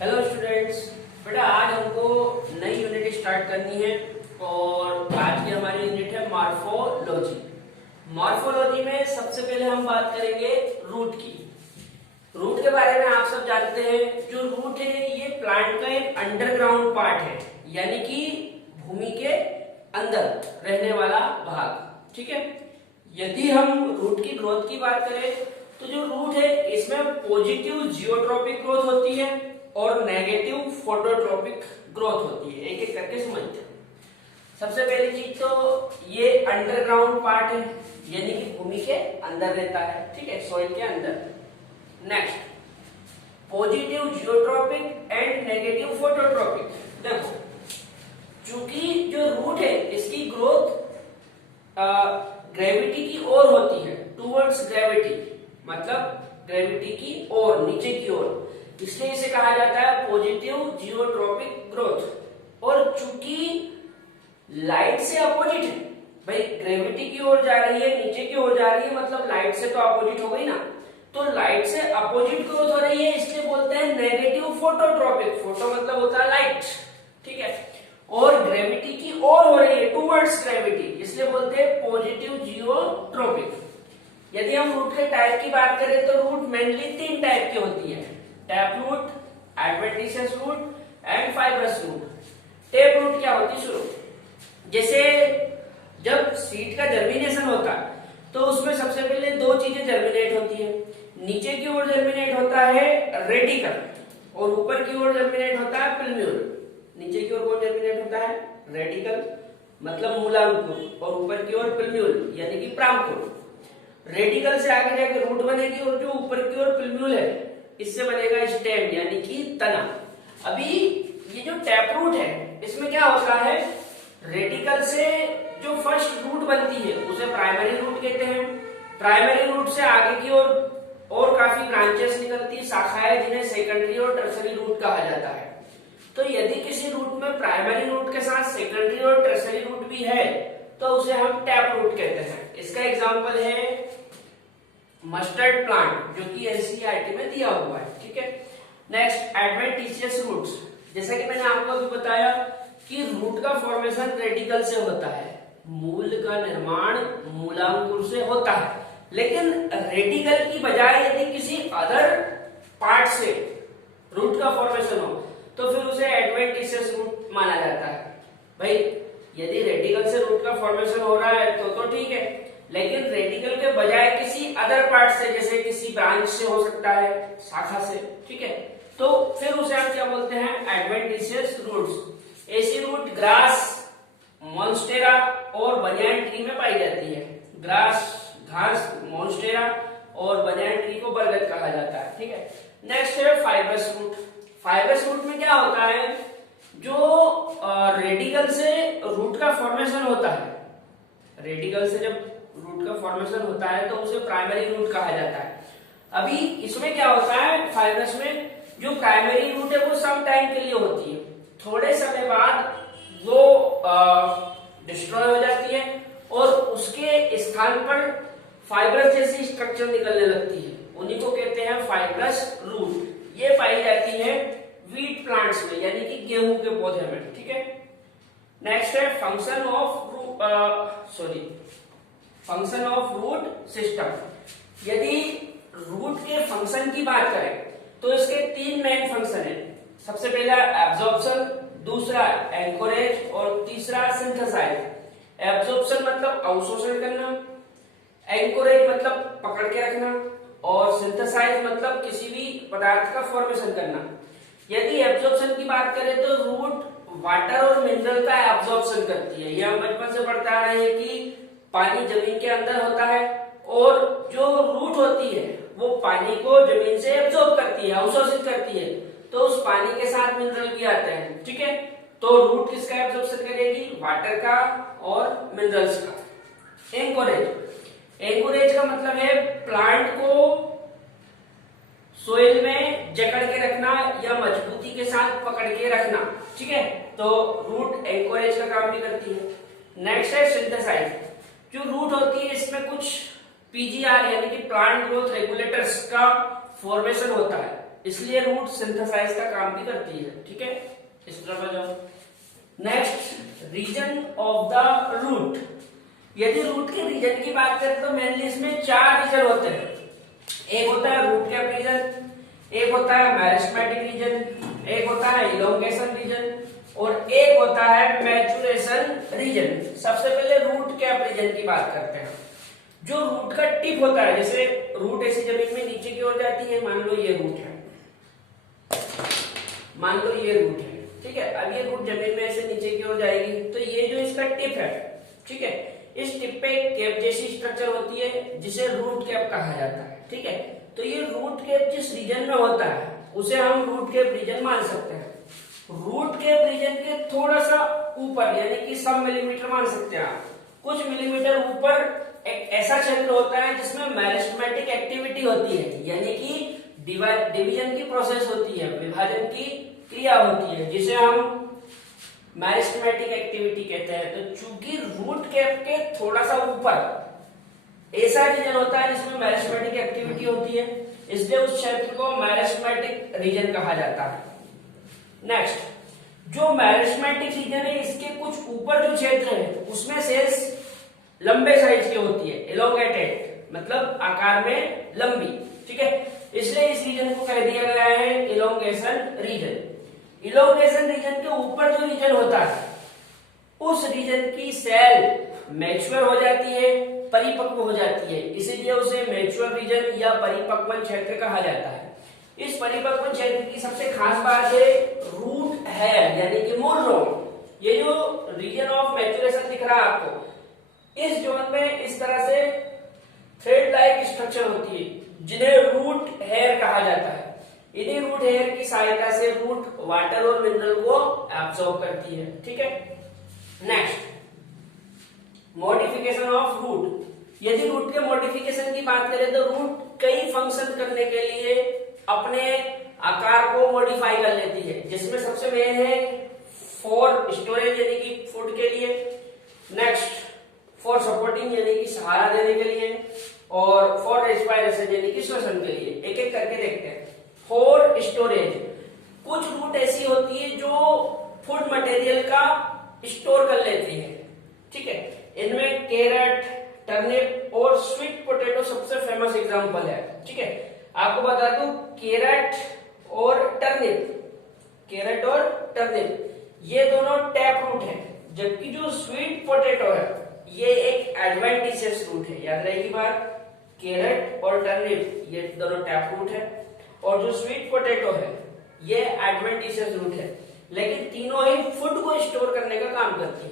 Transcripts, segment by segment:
Hello students. बेटा आज हमको नई यूनिट स्टार्ट करनी है और आज की हमारी यूनिट है मॉर्फोलॉजी। मॉर्फोलॉजी में सबसे पहले हम बात करेंगे रूट की। रूट के बारे में आप सब जानते हैं, जो रूट है ये प्लांट का एक अंडरग्राउंड पार्ट है, यानी कि भूमि के अंदर रहने वाला भाग। ठीक है, यदि हम रूट की ग्रोथ की बात करें तो जो रूट है इसमें पॉजिटिव जियोट्रॉपिक ग्रोथ होती है और नेगेटिव फोटोट्रॉपिक ग्रोथ होती है। एक एक करके समझते हैं। सबसे पहली चीज तो ये अंडरग्राउंड पार्ट है, यानी कि भूमि के अंदर रहता है। ठीक है, सॉइल के अंदर। Next, positive geotropic and negative phototropic. देखो, चूंकि जो रूट है इसकी ग्रोथ ग्रेविटी की ओर होती है, टूवर्ड्स ग्रेविटी, मतलब ग्रेविटी की ओर, नीचे की ओर, इसलिए इसे कहा जाता है पॉजिटिव जियोट्रॉपिक ग्रोथ। और चूंकि लाइट से अपोजिट है, भाई ग्रेविटी की ओर जा रही है, नीचे की ओर जा रही है, मतलब लाइट से तो अपोजिट हो गई ना, तो लाइट से अपोजिट ग्रोथ हो रही है, इसलिए बोलते हैं नेगेटिव फोटोट्रॉपिक। फोटो मतलब होता है लाइट, ठीक है, और ग्रेविटी की ओर हो रही है, टूवर्ड्स ग्रेविटी, इसलिए बोलते हैं पॉजिटिव जियोट्रॉपिक। यदि हम रूट के टाइप की बात करें तो रूट मेनली 3 टाइप की होती है: tap root, adventitious root and fibrous root. Tap root क्या होती है? शुरू, जैसे जब सीड का जर्मिनेशन होता है तो उसमें सबसे पहले 2 चीजें जर्मिनेट होती है। नीचे की ओर जर्मिनेट होता है रेडिकल और ऊपर की ओर जर्मिनेट होता है पिल्म्यूल। नीचे की ओर कौन जर्मिनेट होता है? रेडिकल, मतलब मूलांकुर, और ऊपर की ओर पिल्म्यूल यानी कि प्रांकुर। रेडिकल से आगे जाके रूट बनेगी और जो ऊपर की ओर पिल्म्यूल है इससे बनेगा स्टेम यानी कि तना। अभी ये जो टैप रूट है इसमें क्या होता है, रेडिकल से जो फर्स्ट रूट बनती है उसे प्राइमरी रूट कहते हैं। प्राइमरी रूट से आगे की ओर और काफी ब्रांचेस निकलती, शाखाएं, जिन्हें सेकेंडरी और टर्सरी रूट कहा जाता है। तो यदि किसी रूट में प्राइमरी रूट के साथ सेकेंडरी और टर्सरी रूट भी है तो उसे हम टैप रूट कहते हैं। इसका एग्जांपल है मस्टर्ड प्लांट, जो कि एनसीईआरटी में दिया हुआ है। ठीक है, नेक्स्ट, एडवेंटिशियस रूट्स। जैसा कि मैंने आपको अभी बताया कि रूट का फॉर्मेशन रेडिकल से होता है, मूल का निर्माण मूलांकुर से होता है, लेकिन रेडिकल की बजाय यदि किसी अदर पार्ट से रूट का फॉर्मेशन हो तो फिर उसे एडवेंटिशियस रूट माना जाता है। भाई यदि रेडिकल से रूट का फॉर्मेशन हो रहा है तो ठीक है, लेकिन रेडिकल के बजाय किसी अदर पार्ट से, जैसे किसी ब्रांच से हो सकता है, शाखा से, ठीक है, तो फिर उसे हम क्या बोलते हैं? Adventitious roots. ऐसी रूट ग्रास, मॉन्स्टेरा और बनियान ट्री में पाई जाती है। ग्रास, घास, मॉन्स्टेरा और बनियान ट्री को बरगद कहा जाता है। ठीक है, नेक्स्ट है फाइब्रस रूट। फाइब्रस रूट में क्या होता है, जो रेडिकल से रूट का फॉर्मेशन होता है, रेडिकल से जब रूट का फॉर्मेशन होता है तो उसे प्राइमरी रूट कहा जाता है। अभी इसमें क्या होता है, फाइब्रस में जो प्राइमरी रूट है वो सम टाइम के लिए होती है, थोड़े समय बाद वो डिस्ट्रॉय हो जाती है और उसके स्थान पर फाइब्रस जैसी स्ट्रक्चर निकलने लगती है, उन्हीं को कहते हैं फाइब्रस रूट। ये पाई जाती है वीट प्लांट्स में, यानी कि गेहूं के पौधे में। ठीक है, नेक्स्ट है फंक्शन ऑफ रूट सिस्टम। यदि रूट के फंक्शन की बात करें तो इसके 3 मेन फंक्शन है। सबसे पहला एब्जॉर्प्शन, दूसरा एंकोरेज और तीसरा सिंथेसाइज। एब्जॉर्प्शन मतलब अवशोषण करना, एंकोरेज मतलब पकड़ के रखना, और सिंथेसाइज मतलब किसी भी पदार्थ का फॉर्मेशन करना। यदि एब्जॉर्प्शन की बात करें तो रूट वाटर और मिनरल का एब्जॉर्प्शन करती है। ये हम बचपन से पढ़ते आ रहे हैं कि पानी जमीन के अंदर होता है और जो रूट होती है वो पानी को जमीन से एब्जॉर्ब करती है, अवशोषित करती है, तो उस पानी के साथ मिनरल भी आते हैं। ठीक है, तो रूट किसका एब्जॉर्प्शन करेगी? वाटर का और मिनरल्स का। एंकोरेज, एंकोरेज का मतलब है प्लांट को सोइल में जकड़ के रखना या मजबूती के साथ पकड़ के रखना। ठीक है, तो रूट एंकोरेज का काम भी करती है। नेक्स्ट है सिंथेसाइज। जो रूट होती है इसमें कुछ पीजीआर यानी कि प्लांट ग्रोथ रेगुलेटर्स का फॉर्मेशन होता है। इसलिए रूट सिंथेसाइज का काम भी करती है। ठीक है, इस तरफ आ जाओ। Next, region of the root. यदि रूट के रीजन की बात करें तो मेनली इसमें 4 रीजन होते हैं। एक होता है रूट कैप रीजन, एक होता है मेरिस्टेमेटिक रीजन, एक होता है इलोंगेशन रीजन और एक होता है मैचुरेशन रीजन। सबसे पहले रूट कैप रीजन की बात करते हैं। जो रूट का टिप होता है, जैसे रूट ऐसी जमीन में नीचे की ओर जाती है, मान लो ये रूट है, मान लो ये रूट है, ठीक है। अब ये रूट जमीन में ऐसे नीचे की ओर जाएगी, तो ये जो इसका टिप है, ठीक है, इस टिप पे एक कैप जैसी स्ट्रक्चर होती है जिसे रूट कैप कहा जाता है। ठीक है, तो ये रूट कैप जिस रीजन में होता है उसे हम रूट कैप रीजन मान सकते हैं। रूट कैप रीजन के थोड़ा सा ऊपर यानी कि सब मिलीमीटर मान सकते हैं आप, कुछ मिलीमीटर ऊपर एक ऐसा क्षेत्र होता है जिसमें मेरिस्टेमेटिक एक्टिविटी होती है, यानी कि डिवीजन की प्रोसेस होती है, विभाजन की क्रिया होती है, जिसे हम मेरिस्टेमेटिक एक्टिविटी कहते हैं। तो चूंकि रूट कैप के थोड़ा सा ऊपर ऐसा रीजन होता है जिसमें मेरिस्टेमेटिक एक्टिविटी होती है, इसलिए उस क्षेत्र को मेरिस्टेमेटिक रीजन कहा जाता है। नेक्स्ट, जो मेरिस्टेमेटिक रीजन है इसके कुछ ऊपर जो क्षेत्र है उसमें सेल्स लंबे साइज की होती है, एलोंगेटेड मतलब आकार में लंबी। ठीक है, इसलिए इस रीजन को कह दिया गया है इलोंगेशन रीजन। इलोंगेशन रीजन के ऊपर जो रीजन होता है उस रीजन की सेल मैच्योर हो जाती है, परिपक्व हो जाती है, इसीलिए उसे मैच्योर रीजन या परिपक्वन क्षेत्र कहा जाता है। इस परिपक्वन क्षेत्र की सबसे खास बात है रूट हेयर यानी कि मूल रोग। ये जो रीजन ऑफ मैच्योरेशन दिख रहा है आपको, इस जोन में इस तरह से थ्रेड लाइक स्ट्रक्चर होती है जिन्हें रूट हेयर कहा जाता है। इन्हीं रूट हेयर की सहायता से रूट वाटर और मिनरल को एब्सॉर्ब करती है। ठीक है, नेक्स्ट, मॉडिफिकेशन ऑफ रूट। यदि रूट के मॉडिफिकेशन की बात करें तो रूट कई फंक्शन करने के लिए अपने आकार को मॉडिफाई कर लेती है, जिसमें सबसे मेन है फॉर स्टोरेज यानी कि फूड के लिए, नेक्स्ट फॉर सपोर्टिंग यानी कि सहारा देने के लिए, और फॉर रेस्पिरेशन यानी कि श्वसन के लिए। एक एक करके देखते हैं। फॉर स्टोरेज, कुछ रूट ऐसी होती है जो फूड मटेरियल का स्टोर कर लेती है। ठीक है, इनमें कैरेट, टर्निप और स्वीट पोटैटो सबसे फेमस एग्जांपल है। ठीक है, आपको बता दूं कैरेट और टर्निप ये दोनों टैप रूट है, जबकि जो स्वीट पोटैटो है ये एक एडवेंटिशियस रूट है। याद रहेगी बात, कैरेट और टर्निप ये दोनों टैप रूट है और जो स्वीट पोटैटो है ये एडवेंटिशियस रूट है, लेकिन तीनों ही फूड को स्टोर करने का काम करती है।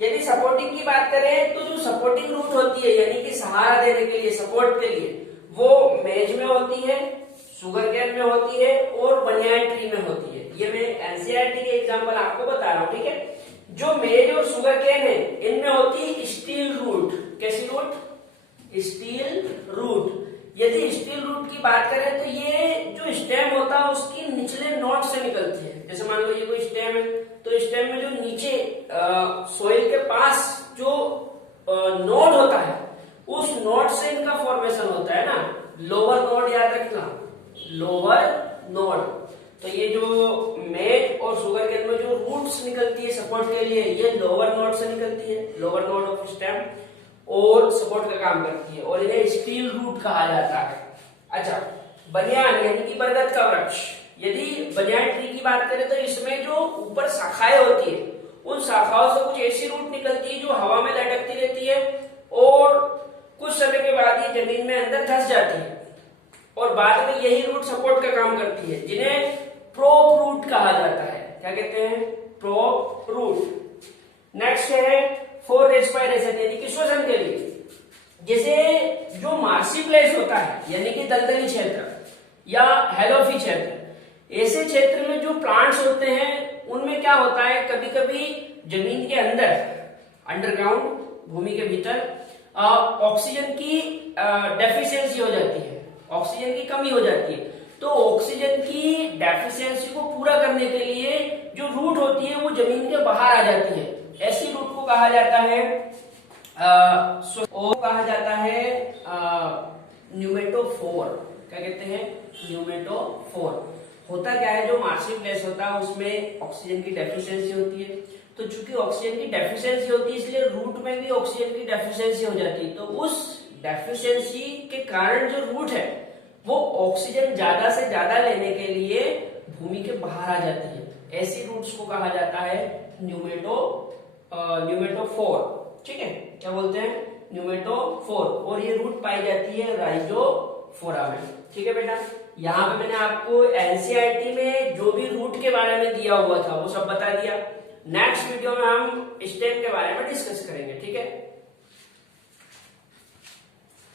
यदि सपोर्टिंग की बात करें तो जो सपोर्टिंग रूट होती है यानी कि सहारा देने के लिए, सपोर्ट के लिए, वो मेज में होती है, शुगर केन में होती है और बनियान ट्री में होती है। ये मैं एनसीईआरटी के एग्जांपल आपको बता रहा हूं। ठीक है, जो मेज और शुगर केन है इनमें होती है स्टील रूट। कैसी रूट? Stilt root. यदि स्टील रूट की बात करें तो ये जो स्टेम होता है उसकी निचले नोड से निकलती है। जैसे मान लो ये कोई स्टेम है तो स्टेम में जो नीचे सोइल के पास जो नोड होता है उस नोड से इनका फॉर्मेशन होता है ना, लोअर नोड, याद रखना, लोअर नोड। तो ये जो मेज और शुगर केन में जो रूट्स निकलती है सपोर्ट के लिए, ये लोअर नोड से निकलती है, लोअर नोड ऑफ स्टेम, और सपोर्ट का काम करती है और इन्हें स्टील रूट कहा जाता है। अच्छा, बनियान यानी कि बरगद का वृक्ष। यदि बनियान ट्री की बात करें तो इसमें जो ऊपर शाखाएं होती है उन शाखाओं से कुछ ऐसी रूट निकलती है जो हवा में लटकती रहती है और कुछ समय के बाद ये जमीन में अंदर धंस जाती है और बाद में यही रूट सपोर्ट का काम करती है, जिन्हें प्रोप रूट कहा जाता है। क्या कहते हैं? Prop root. नेक्स्ट है फॉर रेस्पिरेशन यानी कि श्वसन के लिए। जैसे जो मार्सी प्लेस होता है यानी कि दलदली क्षेत्र या हेलोफी क्षेत्र, ऐसे क्षेत्र में जो प्लांट्स होते हैं उनमें क्या होता है, कभी कभी जमीन के अंदर, अंडरग्राउंड, भूमि के भीतर ऑक्सीजन की डेफिशिएंसी हो जाती है, ऑक्सीजन की कमी हो जाती है। तो ऑक्सीजन की डेफिशिएंसी को पूरा करने के लिए जो रूट होती है वो जमीन के बाहर आ जाती है। ऐसी रूट को कहा जाता है न्यूमेटोफोर। क्या कहते हैं? न्यूमेटोफोर। होता क्या है, जो मार्सिव गैस होता है उसमें ऑक्सीजन की डेफिशिएंसी होती है, तो चूंकि ऑक्सीजन की डेफिशिएंसी होती है इसलिए रूट में भी ऑक्सीजन की डेफिशिएंसी हो जाती है। तो उस डेफिशिएंसी के कारण जो रूट है वो ऑक्सीजन ज्यादा से ज्यादा लेने के लिए भूमि के बाहर आ जाती है। ऐसी रूट्स को कहा जाता है न्यूमेटोफोर। ठीक है, क्या बोलते हैं, न्यूमेटोफोर। और ये रूट पाई जाती है राइजोफोरा में। ठीक है बेटा, यहाँ पे मैंने आपको एनसीईआरटी में जो भी रूट के बारे में दिया हुआ था वो सब बता दिया। नेक्स्ट वीडियो में हम स्टेम के बारे में डिस्कस करेंगे। ठीक है।